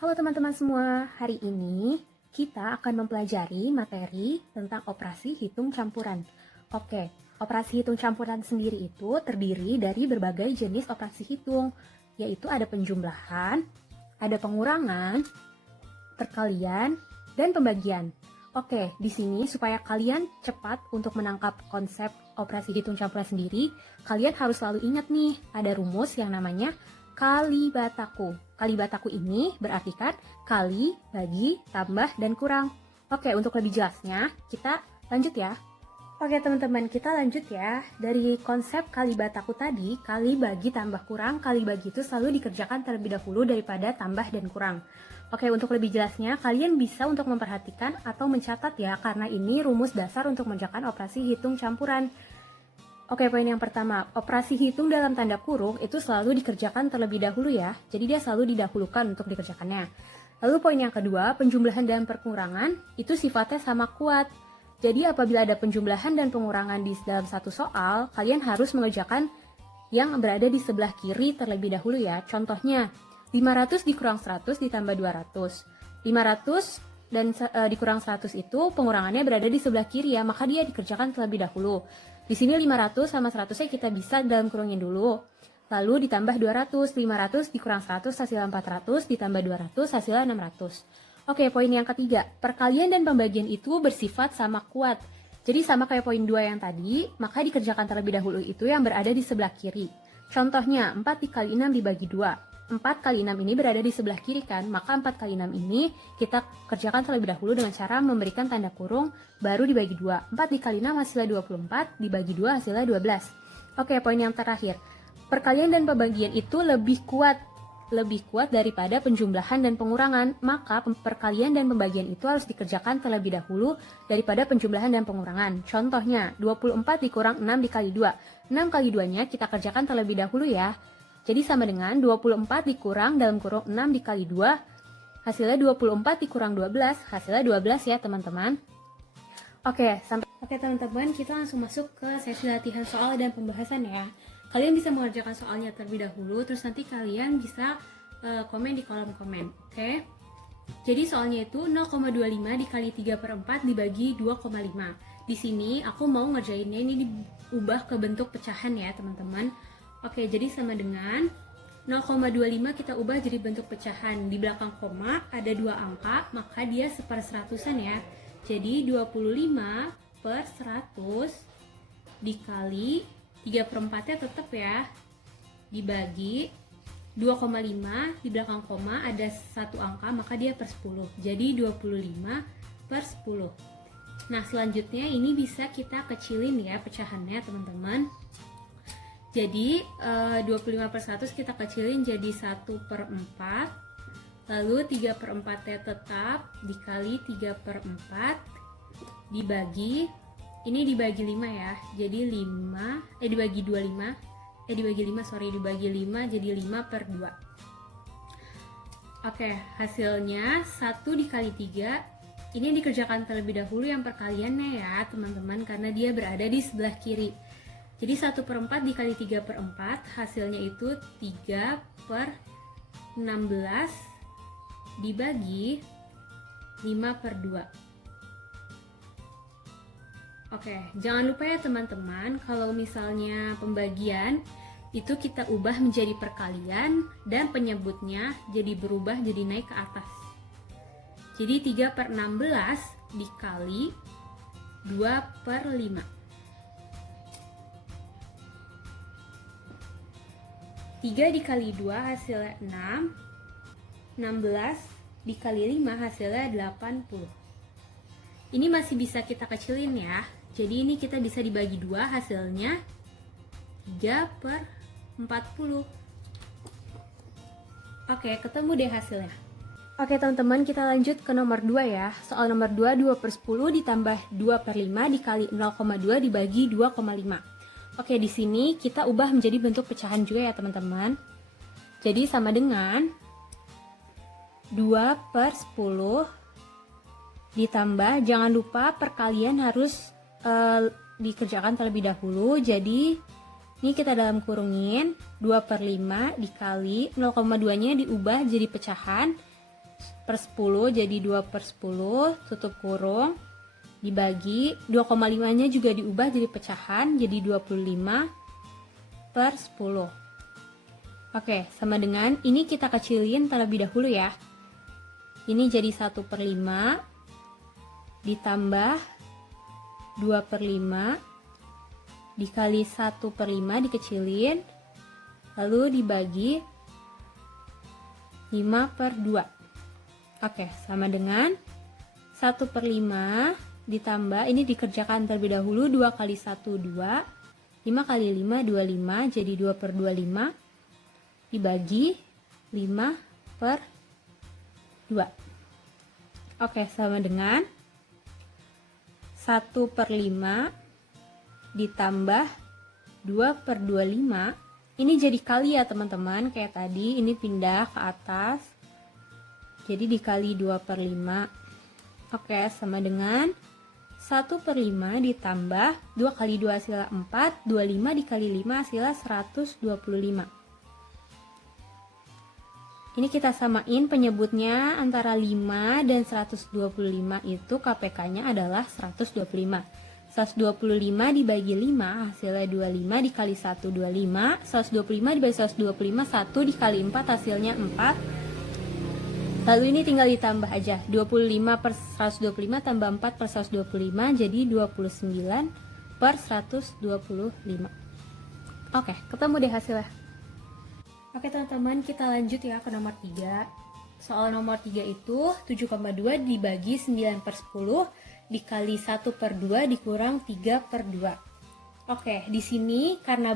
Halo teman-teman semua, hari ini kita akan mempelajari materi tentang operasi hitung campuran. Oke, operasi hitung campuran sendiri itu terdiri dari berbagai jenis operasi hitung, yaitu ada penjumlahan, ada pengurangan, perkalian, dan pembagian. Oke, di sini supaya kalian cepat untuk menangkap konsep operasi hitung campuran sendiri, kalian harus selalu ingat nih, ada rumus yang namanya kalibataku. Kalibataku ini berartikan kali, bagi, tambah, dan kurang. Oke, untuk lebih jelasnya, kita lanjut ya. Oke teman-teman, kita lanjut ya. Dari konsep kalibataku tadi, kali, bagi, tambah, kurang, kali, bagi itu selalu dikerjakan terlebih dahulu daripada tambah dan kurang. Oke, untuk lebih jelasnya, kalian bisa untuk memperhatikan atau mencatat ya, karena ini rumus dasar untuk mengerjakan operasi hitung campuran. Oke, poin yang pertama, operasi hitung dalam tanda kurung itu selalu dikerjakan terlebih dahulu ya, jadi dia selalu didahulukan untuk dikerjakannya. Lalu poin yang kedua, penjumlahan dan pengurangan itu sifatnya sama kuat. Jadi apabila ada penjumlahan dan pengurangan di dalam satu soal, kalian harus mengerjakan yang berada di sebelah kiri terlebih dahulu ya. Contohnya, 500 dikurang 100 ditambah 200. 500 dan dikurang 100 itu pengurangannya berada di sebelah kiri ya, maka dia dikerjakan terlebih dahulu. Di sini 500 sama 100-nya kita bisa dalam kurungin dulu. Lalu ditambah 200, 500 dikurang 100 hasilnya 400, ditambah 200 hasilnya 600. Oke, poin yang ketiga, perkalian dan pembagian itu bersifat sama kuat. Jadi sama kayak poin 2 yang tadi, maka dikerjakan terlebih dahulu itu yang berada di sebelah kiri. Contohnya, 4 dikali 6 dibagi 2. 4 kali 6 ini berada di sebelah kiri kan, maka 4 kali 6 ini kita kerjakan terlebih dahulu dengan cara memberikan tanda kurung, baru dibagi 2. 4 dikali 6 hasilnya 24, dibagi 2 hasilnya 12. Oke, poin yang terakhir. Perkalian dan pembagian itu lebih kuat daripada penjumlahan dan pengurangan, maka perkalian dan pembagian itu harus dikerjakan terlebih dahulu daripada penjumlahan dan pengurangan. Contohnya, 24 dikurang 6 dikali 2. 6 kali 2-nya kita kerjakan terlebih dahulu ya. Jadi sama dengan 24 dikurang dalam kurung 6 dikali 2, hasilnya 24 dikurang 12, hasilnya 12 ya teman-teman. Oke teman-teman, kita langsung masuk ke sesi latihan soal dan pembahasan ya. Kalian bisa mengerjakan soalnya terlebih dahulu, terus nanti kalian bisa komen di kolom komen, oke? Jadi soalnya itu 0,25 dikali 3/4 dibagi 2,5. Di sini aku mau ngerjainnya ini diubah ke bentuk pecahan ya teman-teman. Oke, jadi sama dengan 0,25 kita ubah jadi bentuk pecahan. Di belakang koma ada 2 angka, maka dia seperseratusan ya. Jadi 25 per 100 dikali 3/4-nya tetap ya, dibagi 2,5, di belakang koma ada 1 angka, maka dia per 10. Jadi 25 per 10. Nah, selanjutnya ini bisa kita kecilin ya pecahannya teman-teman. Jadi 25 per 100 kita kecilin jadi 1/4. Lalu 3/4-nya tetap dikali 3/4 dibagi, ini dibagi 5 ya. Jadi dibagi 25, dibagi 5 jadi 5/2. Oke, hasilnya 1 dikali 3. Ini dikerjakan terlebih dahulu yang perkaliannya ya teman-teman, karena dia berada di sebelah kiri. Jadi 1/4 dikali 3/4 hasilnya itu 3/16 dibagi 5/2. Oke, jangan lupa ya teman-teman, kalau misalnya pembagian itu kita ubah menjadi perkalian dan penyebutnya jadi berubah jadi naik ke atas. Jadi 3/16 dikali 2/5. 3 dikali 2 hasilnya 6, 16 dikali 5 hasilnya 80. Ini masih bisa kita kecilin ya, jadi ini kita bisa dibagi 2 hasilnya 3/40. Oke, ketemu deh hasilnya. Oke teman-teman, kita lanjut ke nomor 2 ya. Soal nomor 2, 2/10 ditambah 2/5 dikali 0,2 dibagi 2,5. Oke, di sini kita ubah menjadi bentuk pecahan juga ya teman-teman. Jadi sama dengan 2/10 ditambah, jangan lupa perkalian harus dikerjakan terlebih dahulu. Jadi ini kita dalam kurungin 2/5 dikali 0,2-nya diubah jadi pecahan. per 10 jadi 2 per 10, tutup kurung, dibagi, 2,5 nya juga diubah jadi pecahan, jadi 25 per 10. Oke, sama dengan, ini kita kecilin terlebih dahulu ya. Ini jadi 1 per 5, ditambah 2 per 5, dikali 1 per 5 dikecilin, lalu dibagi 5 per 2. Oke, sama dengan 1 per 5 ditambah, ini dikerjakan terlebih dahulu, 2 kali 1, 2, 5 kali 5, 25, jadi 2 per 25, dibagi 5 per 2. Oke, sama dengan 1 per 5 ditambah 2 per 25, ini jadi kali ya teman-teman, kayak tadi, ini pindah ke atas, jadi dikali 2 per 5. Oke, sama dengan 1 per 5 ditambah 2 kali 2 hasilnya 4, 25 dikali 5 hasilnya 125. Ini kita samain penyebutnya antara 5 dan 125 itu KPK-nya adalah 125. 125 dibagi 5 hasilnya 25, dikali 1 25, 125 dibagi 125, 1 dikali 4 hasilnya 4. Lalu ini tinggal ditambah aja, 25 per 125 tambah 4 per 125 jadi 29 per 125. Oke, ketemu deh hasilnya. Oke teman-teman, kita lanjut ya ke nomor 3. Soal nomor 3 itu 7,2 dibagi 9 per 10 dikali 1 per 2 dikurang 3 per 2. Oke, di sini karena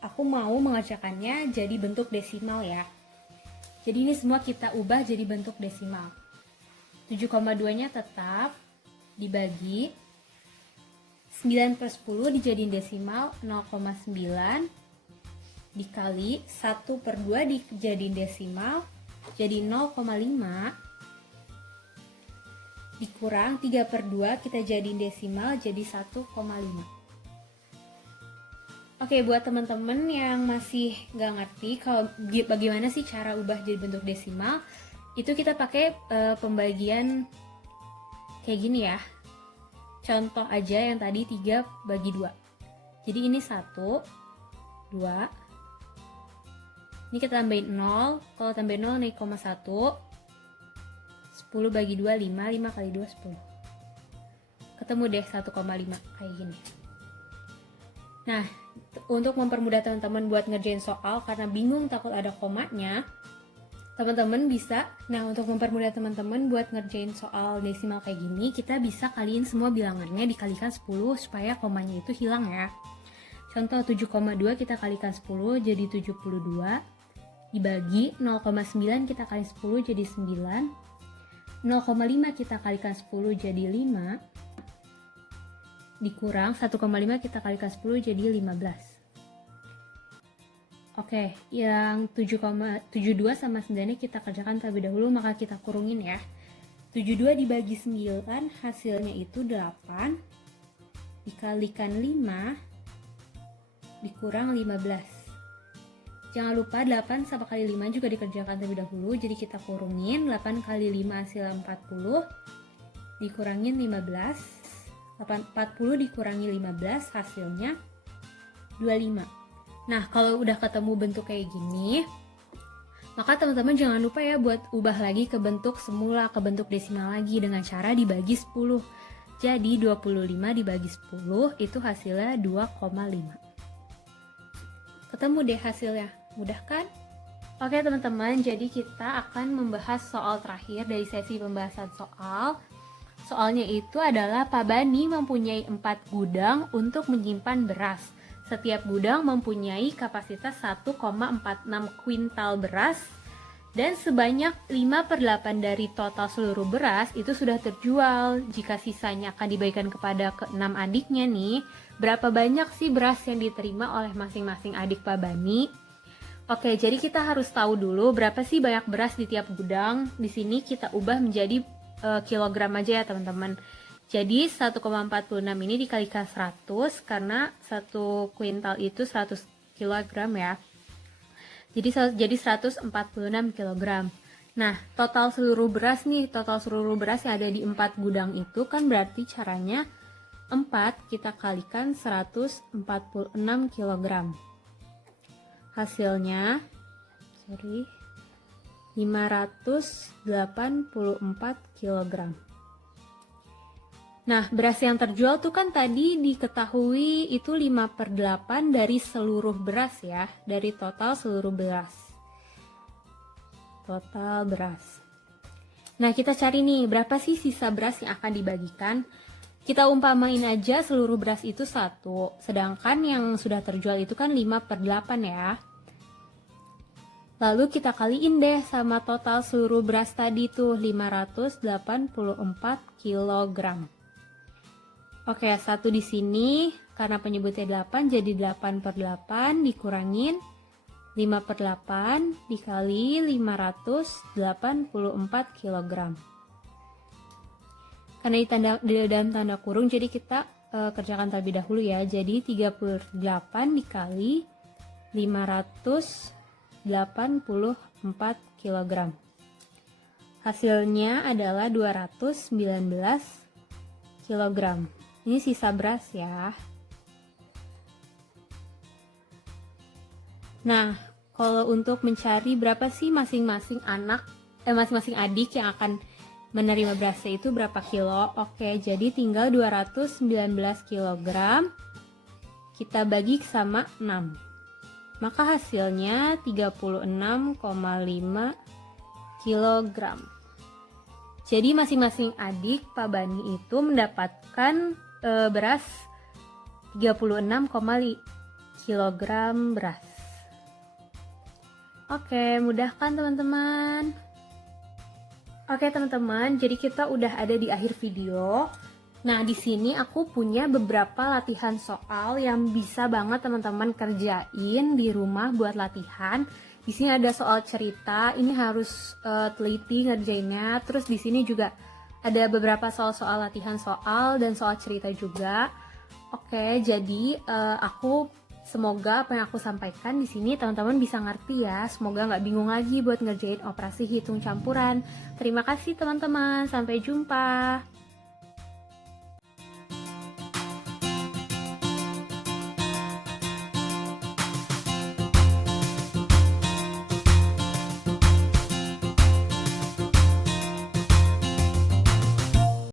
aku mau mengerjakannya jadi bentuk desimal ya. Jadi ini semua kita ubah jadi bentuk desimal. 7,2 nya tetap dibagi 9 per 10 dijadiin desimal 0,9 dikali 1 per 2 dijadiin desimal jadi 0,5 dikurang 3 per 2 kita jadiin desimal jadi 1,5. Oke, buat teman-teman yang masih nggak ngerti kalau bagaimana sih cara ubah jadi bentuk desimal, itu kita pakai pembagian kayak gini ya. Contoh aja yang tadi 3 bagi 2. Jadi ini 1, 2. Ini kita tambahin 0, kalau tambahin 0 naik 0,1. 10 bagi 2, 5, 5 kali 2, 10. Ketemu deh 1,5 kayak gini. Nah, untuk mempermudah teman-teman buat ngerjain soal karena bingung takut ada komanya, teman-teman bisa, nah untuk mempermudah teman-teman buat ngerjain soal desimal kayak gini, kita bisa kaliin semua bilangannya dikalikan 10 supaya komanya itu hilang ya. Contoh 7,2 kita kalikan 10 jadi 72, dibagi 0,9 kita kali 10 jadi 9, 0,5 kita kalikan 10 jadi 5, dikurang 1,5 kita kalikan 10 jadi 15. Oke, yang 7,72 sama 9 kita kerjakan terlebih dahulu, maka kita kurungin ya. 72 dibagi 9 hasilnya itu 8 dikalikan 5 dikurang 15. Jangan lupa 8 sama kali 5 juga dikerjakan terlebih dahulu, jadi kita kurungin 8 kali 5 hasilnya 40 dikurangin 15. 40 dikurangi 15 hasilnya 25. Nah, kalau udah ketemu bentuk kayak gini, maka teman-teman jangan lupa ya buat ubah lagi ke bentuk semula, ke bentuk desimal lagi dengan cara dibagi 10. Jadi 25 dibagi 10 itu hasilnya 2,5. Ketemu deh hasilnya, mudah kan? Oke teman-teman, jadi kita akan membahas soal terakhir dari sesi pembahasan soal. Soalnya itu adalah Pak Bani mempunyai 4 gudang untuk menyimpan beras. Setiap gudang mempunyai kapasitas 1,46 kuintal beras dan sebanyak 5/8 dari total seluruh beras itu sudah terjual. Jika sisanya akan dibagikan kepada ke-6 adiknya nih, berapa banyak sih beras yang diterima oleh masing-masing adik Pak Bani? Oke, jadi kita harus tahu dulu berapa sih banyak beras di tiap gudang. Di sini kita ubah menjadi kilogram aja ya teman-teman. Jadi 1,46 ini dikalikan 100 karena 1 kuintal itu 100 kg ya. Jadi 146 kg. Nah, total seluruh beras nih, total seluruh beras yang ada di 4 gudang itu kan berarti caranya 4 kita kalikan 146 kg. Hasilnya 584 kg. Nah, beras yang terjual tuh kan tadi diketahui itu 5/8 dari seluruh beras ya, dari total seluruh beras. Total beras. Nah, kita cari nih berapa sih sisa beras yang akan dibagikan. Kita umpamain aja seluruh beras itu 1, sedangkan yang sudah terjual itu kan 5/8 ya. Lalu kita kaliin deh sama total seluruh beras tadi tuh 584 kg. Oke, 1 di sini karena penyebutnya 8 jadi 8/8 dikurangin 5/8 dikali 584 kg. Karena di dalam tanda kurung jadi kita kerjakan terlebih dahulu ya. Jadi 38 dikali 584 kg. Hasilnya adalah 219 kg. Ini sisa beras ya. Nah, kalau untuk mencari berapa sih masing-masing adik yang akan menerima berasnya itu berapa kilo? Oke, jadi tinggal 219 kg kita bagi sama 6. Maka hasilnya 36,5 kg. Jadi masing-masing adik Pak Bani itu mendapatkan beras 36,5 kg beras. Oke, mudah kan teman-teman? Oke teman-teman, jadi kita udah ada di akhir video. Nah, di sini aku punya beberapa latihan soal yang bisa banget teman-teman kerjain di rumah buat latihan. Di sini ada soal cerita, ini harus teliti ngerjainnya. Terus di sini juga ada beberapa soal-soal latihan soal dan soal cerita juga. Oke, jadi semoga apa yang aku sampaikan di sini teman-teman bisa ngerti ya. Semoga nggak bingung lagi buat ngerjain operasi hitung campuran. Terima kasih teman-teman, sampai jumpa.